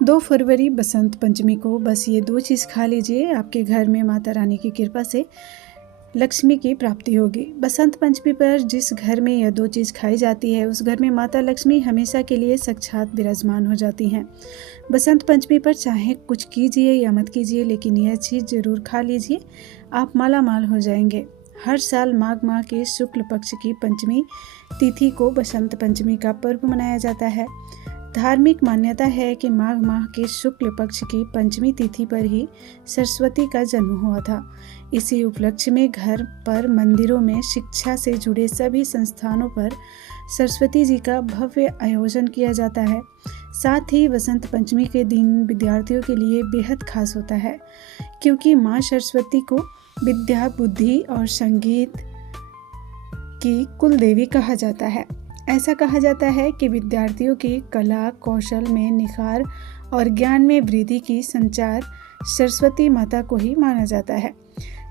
2 फरवरी बसंत पंचमी को बस ये 2 चीज़ खा लीजिए, आपके घर में माता रानी की कृपा से लक्ष्मी की प्राप्ति होगी। बसंत पंचमी पर जिस घर में यह 2 चीज़ खाई जाती है उस घर में माता लक्ष्मी हमेशा के लिए साक्षात विराजमान हो जाती हैं। बसंत पंचमी पर चाहे कुछ कीजिए या मत कीजिए, लेकिन यह चीज़ ज़रूर खा लीजिए, आप माला माल हो जाएंगे। हर साल माघ माह के शुक्ल पक्ष की पंचमी तिथि को बसंत पंचमी का पर्व मनाया जाता है। धार्मिक मान्यता है कि माघ माह के शुक्ल पक्ष की पंचमी तिथि पर ही सरस्वती का जन्म हुआ था। इसी उपलक्ष्य में घर पर, मंदिरों में, शिक्षा से जुड़े सभी संस्थानों पर सरस्वती जी का भव्य आयोजन किया जाता है। साथ ही बसंत पंचमी के दिन विद्यार्थियों के लिए बेहद खास होता है, क्योंकि माँ सरस्वती को विद्या, बुद्धि और संगीत की कुल देवी कहा जाता है। ऐसा कहा जाता है कि विद्यार्थियों की कला कौशल में निखार और ज्ञान में वृद्धि की संचार सरस्वती माता को ही माना जाता है।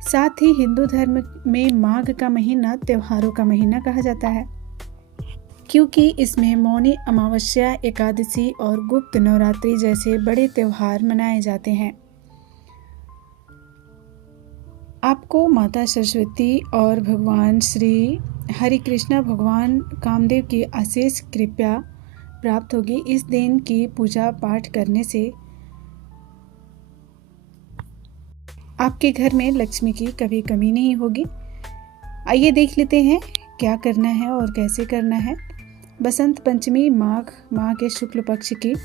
साथ ही हिंदू धर्म में माघ का महीना त्योहारों का महीना कहा जाता है, क्योंकि इसमें मौनी अमावस्या, एकादशी और गुप्त नवरात्रि जैसे बड़े त्योहार मनाए जाते हैं। आपको माता सरस्वती और भगवान श्री हरि कृष्णा भगवान कामदेव की अशेष कृपा प्राप्त होगी। इस दिन की पूजा पाठ करने से आपके घर में लक्ष्मी की कभी कमी नहीं होगी। आइए देख लेते हैं क्या करना है और कैसे करना है। बसंत पंचमी माघ माह के शुक्ल पक्ष की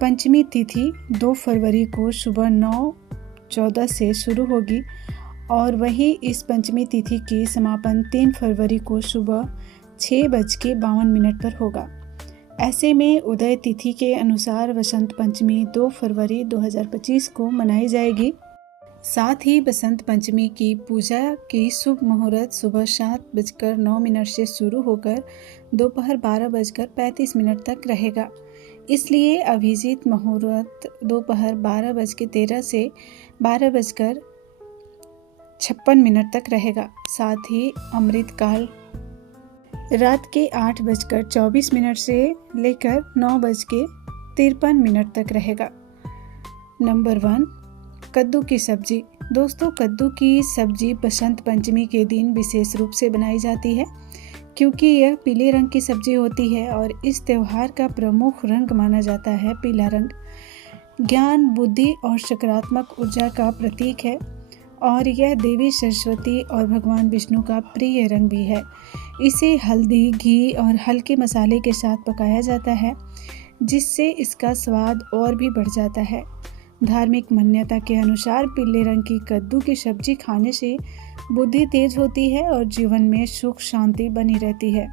पंचमी तिथि 2 फरवरी को सुबह 9:14 से शुरू होगी और वही इस पंचमी तिथि की समापन 3 फरवरी को सुबह 6:52 पर होगा। ऐसे में उदय तिथि के अनुसार बसंत पंचमी 2 फरवरी 2025 को मनाई जाएगी। साथ ही बसंत पंचमी की पूजा की शुभ मुहूर्त सुबह 7:09 से शुरू होकर दोपहर 12:35 तक रहेगा। इसलिए अभिजीत मुहूर्त दोपहर 12:13 से 12:56 तक रहेगा। साथ ही अमृत काल रात के 8:24 से लेकर 9:53 तक रहेगा। नंबर 1, कद्दू की सब्जी। दोस्तों, कद्दू की सब्जी बसंत पंचमी के दिन विशेष रूप से बनाई जाती है, क्योंकि यह पीले रंग की सब्जी होती है और इस त्योहार का प्रमुख रंग माना जाता है पीला रंग। ज्ञान, बुद्धि और सकारात्मक ऊर्जा का प्रतीक है और यह देवी सरस्वती और भगवान विष्णु का प्रिय रंग भी है। इसे हल्दी, घी और हल्के मसाले के साथ पकाया जाता है, जिससे इसका स्वाद और भी बढ़ जाता है। धार्मिक मान्यता के अनुसार पीले रंग की कद्दू की सब्जी खाने से बुद्धि तेज होती है और जीवन में सुख शांति बनी रहती है।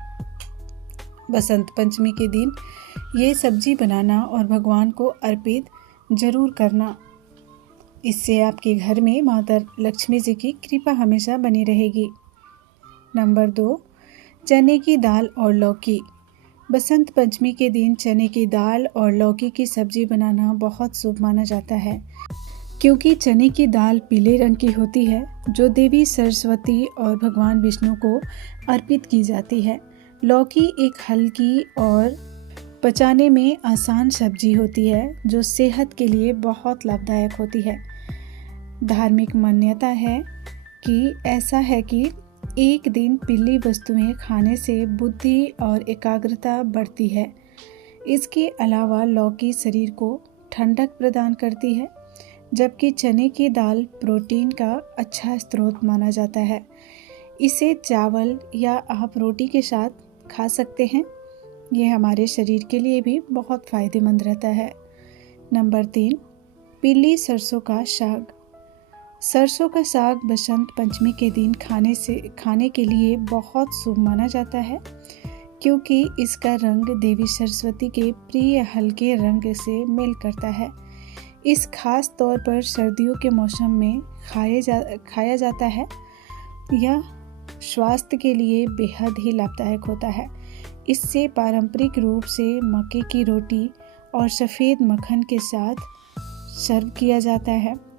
बसंत पंचमी के दिन ये सब्जी बनाना और भगवान को अर्पित जरूर करना। इससे आपके घर में माता लक्ष्मी जी की कृपा हमेशा बनी रहेगी। नंबर 2, चने की दाल और लौकी। बसंत पंचमी के दिन चने की दाल और लौकी की सब्जी बनाना बहुत शुभ माना जाता है, क्योंकि चने की दाल पीले रंग की होती है, जो देवी सरस्वती और भगवान विष्णु को अर्पित की जाती है। लौकी एक हल्की और पचाने में आसान सब्जी होती है, जो सेहत के लिए बहुत लाभदायक होती है। धार्मिक मान्यता है कि एक दिन पीली वस्तुएं खाने से बुद्धि और एकाग्रता बढ़ती है। इसके अलावा लौकी शरीर को ठंडक प्रदान करती है, जबकि चने की दाल प्रोटीन का अच्छा स्रोत माना जाता है। इसे चावल या आप रोटी के साथ खा सकते हैं। यह हमारे शरीर के लिए भी बहुत फायदेमंद रहता है। नंबर 3, पीली सरसों का साग। सरसों का साग बसंत पंचमी के दिन खाने के लिए बहुत शुभ माना जाता है, क्योंकि इसका रंग देवी सरस्वती के प्रिय हल्के रंग से मेल करता है। इस खास तौर पर सर्दियों के मौसम में खाया जाता है। यह स्वास्थ्य के लिए बेहद ही लाभदायक होता है। इससे पारंपरिक रूप से मक्के की रोटी और सफ़ेद मक्खन के साथ सर्व किया जाता है।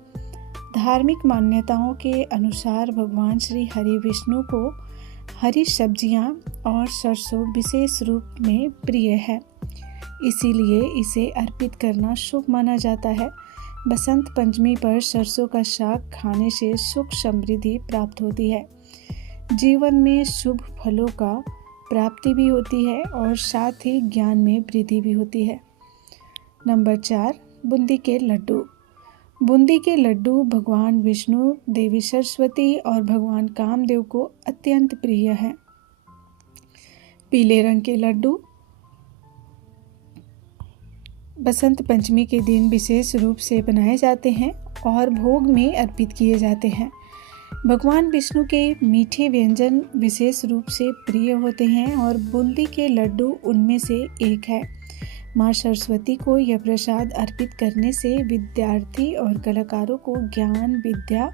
धार्मिक मान्यताओं के अनुसार भगवान श्री हरि विष्णु को हरी सब्जियां और सरसों विशेष रूप में प्रिय है। इसीलिए इसे अर्पित करना शुभ माना जाता है। बसंत पंचमी पर सरसों का साग खाने से सुख समृद्धि प्राप्त होती है। जीवन में शुभ फलों का प्राप्ति भी होती है और साथ ही ज्ञान में वृद्धि भी होती है। नंबर 4, बूंदी के लड्डू। बूंदी के लड्डू भगवान विष्णु, देवी सरस्वती और भगवान कामदेव को अत्यंत प्रिय हैं। पीले रंग के लड्डू बसंत पंचमी के दिन विशेष रूप से बनाए जाते हैं और भोग में अर्पित किए जाते हैं। भगवान विष्णु के मीठे व्यंजन विशेष रूप से प्रिय होते हैं और बूंदी के लड्डू उनमें से एक है। माँ सरस्वती को यह प्रसाद अर्पित करने से विद्यार्थी और कलाकारों को ज्ञान, विद्या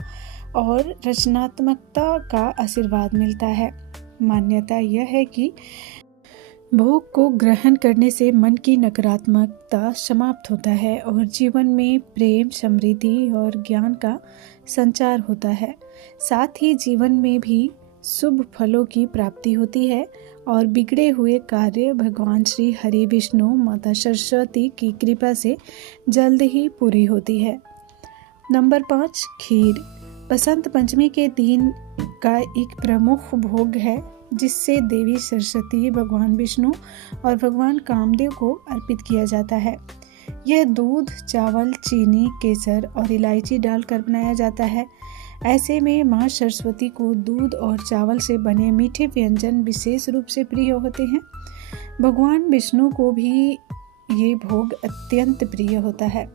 और रचनात्मकता का आशीर्वाद मिलता है। मान्यता यह है कि भोग को ग्रहण करने से मन की नकारात्मकता समाप्त होता है और जीवन में प्रेम, समृद्धि और ज्ञान का संचार होता है। साथ ही जीवन में भी शुभ फलों की प्राप्ति होती है और बिगड़े हुए कार्य भगवान श्री हरि विष्णु, माता सरस्वती की कृपा से जल्द ही पूरी होती है। नंबर 5, खीर। बसंत पंचमी के दिन का एक प्रमुख भोग है जिससे देवी सरस्वती, भगवान विष्णु और भगवान कामदेव को अर्पित किया जाता है। यह दूध, चावल, चीनी, केसर और इलायची डालकर बनाया जाता है। ऐसे में माँ सरस्वती को दूध और चावल से बने मीठे व्यंजन विशेष रूप से प्रिय होते हैं। भगवान विष्णु को भी ये भोग अत्यंत प्रिय होता है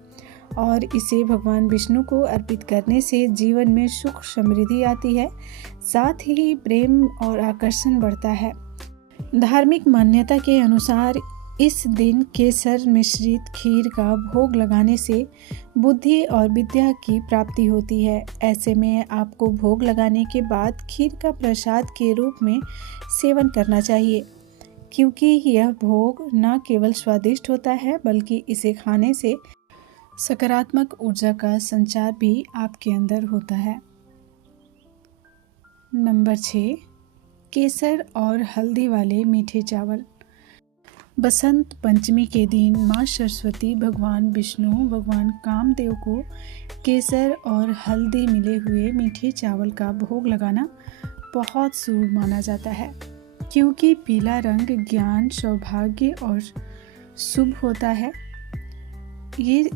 और इसे भगवान विष्णु को अर्पित करने से जीवन में सुख समृद्धि आती है। साथ ही प्रेम और आकर्षण बढ़ता है। धार्मिक मान्यता के अनुसार इस दिन केसर मिश्रित खीर का भोग लगाने से बुद्धि और विद्या की प्राप्ति होती है। ऐसे में आपको भोग लगाने के बाद खीर का प्रसाद के रूप में सेवन करना चाहिए, क्योंकि यह भोग न केवल स्वादिष्ट होता है बल्कि इसे खाने से सकारात्मक ऊर्जा का संचार भी आपके अंदर होता है। नंबर 6, केसर और हल्दी वाले मीठे चावल। बसंत पंचमी के दिन माँ सरस्वती, भगवान विष्णु, भगवान कामदेव को केसर और हल्दी मिले हुए मीठे चावल का भोग लगाना बहुत शुभ माना जाता है, क्योंकि पीला रंग ज्ञान, सौभाग्य और शुभ होता है। ये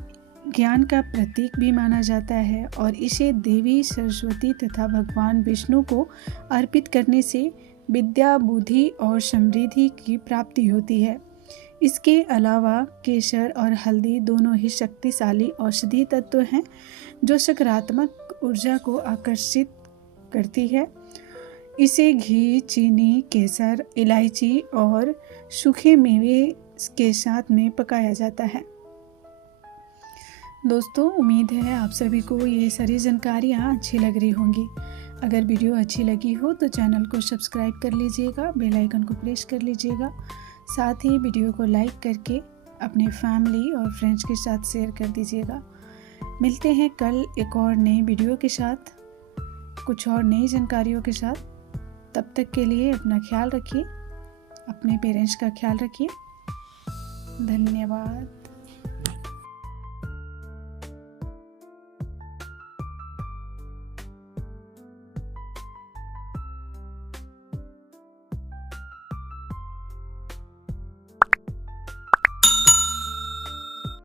ज्ञान का प्रतीक भी माना जाता है और इसे देवी सरस्वती तथा भगवान विष्णु को अर्पित करने से विद्या, बुद्धि और समृद्धि की प्राप्ति होती है। इसके अलावा केसर और हल्दी दोनों ही शक्तिशाली औषधि तत्व हैं जो सकारात्मक ऊर्जा को आकर्षित करती है। इसे घी, चीनी, केसर, इलायची और सूखे मेवे के साथ में पकाया जाता है। दोस्तों, उम्मीद है आप सभी को ये सारी जानकारियाँ अच्छी लग रही होंगी। अगर वीडियो अच्छी लगी हो तो चैनल को सब्सक्राइब कर लीजिएगा, बेल आइकन को प्रेस कर लीजिएगा। साथ ही वीडियो को लाइक करके अपने फैमिली और फ्रेंड्स के साथ शेयर कर दीजिएगा। मिलते हैं कल एक और नई वीडियो के साथ, कुछ और नई जानकारियों के साथ। तब तक के लिए अपना ख्याल रखिए, अपने पेरेंट्स का ख्याल रखिए। धन्यवाद।